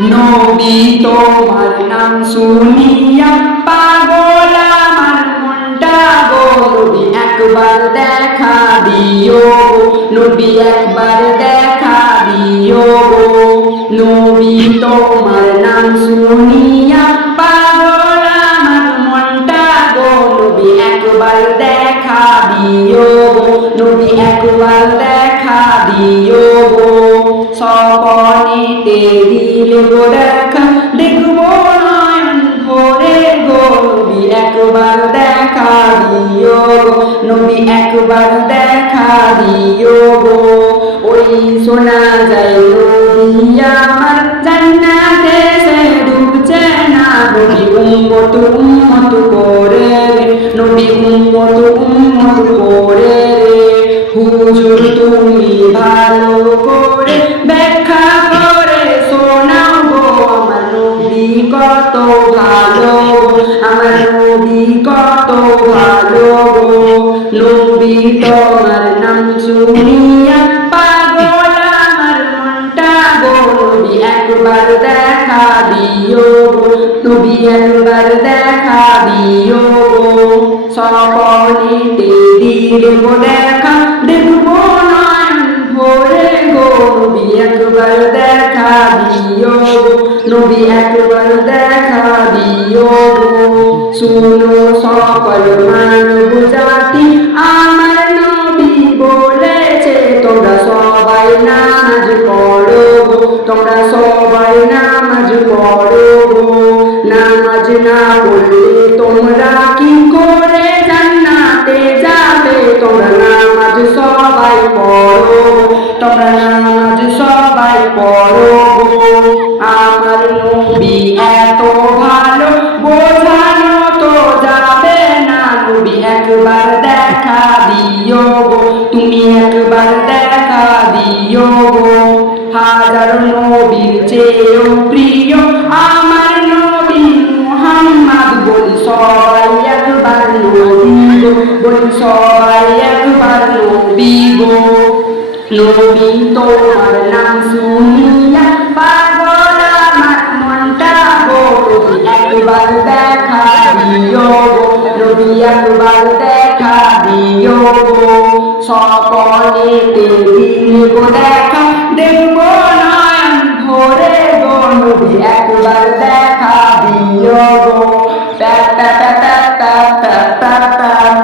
নবী তোমার নাম শুনিয়া পাগল আমার মনটা গো নবী একবার দেখা দিও, নবী একবার দেখা দিও। নবী তোমার নাম শুনিয়া পাগল আমার মনটা গো নবী একবার দেখা দিও, নবী একবার দেখা দিও। সপনেতে গো দেখা দেখব নয়ন ভোরে গো, নবী একবার দেখা দিও গো। নবী একবার গো। ওই শোনা যায়, নবী আমার জান্নাতে সে ডুবছে না নবী উম্মত উম্মত করে নবী উম্মত তোমার নাম শুনিয়া পাগল আমার মনটা নবী একবার দেখা দিও। নবী একবার দেখা দিও। দিল গো দেখা, দেখব ভোরে গো। নবী একবার দেখা দিও। নবী একবার দেখা দিও। শুনো সকল মানব জাতি আমার নামাজ না পড়লে তোমরা কি করে জান্নাতে যাবে? তোমরা নামাজ সবাই পড়ো, তোমরা নামাজ সবাই পড়ো আমার নবী এত ভালো, বোঝানো তো যাবে না। নবী একবার দেখা দিও গো, তুমি একবার দেখা দিও গো। হাজার নবীর চেয়েও প্রিয় আমার সবাই একবার নবী গো বলি সবাই একবার নবী গো নবী তোমার নাম শুনিয়া পাগল আমার মনটা গো নবী একবার দেখা দিও গো, নবী একবার দেখা দিও গো। সকলেতে দিল গো দেখা, দেখব নয়ন ভোরে গো। নবী একবার দেখা দিও গো। Ba ba ba ba.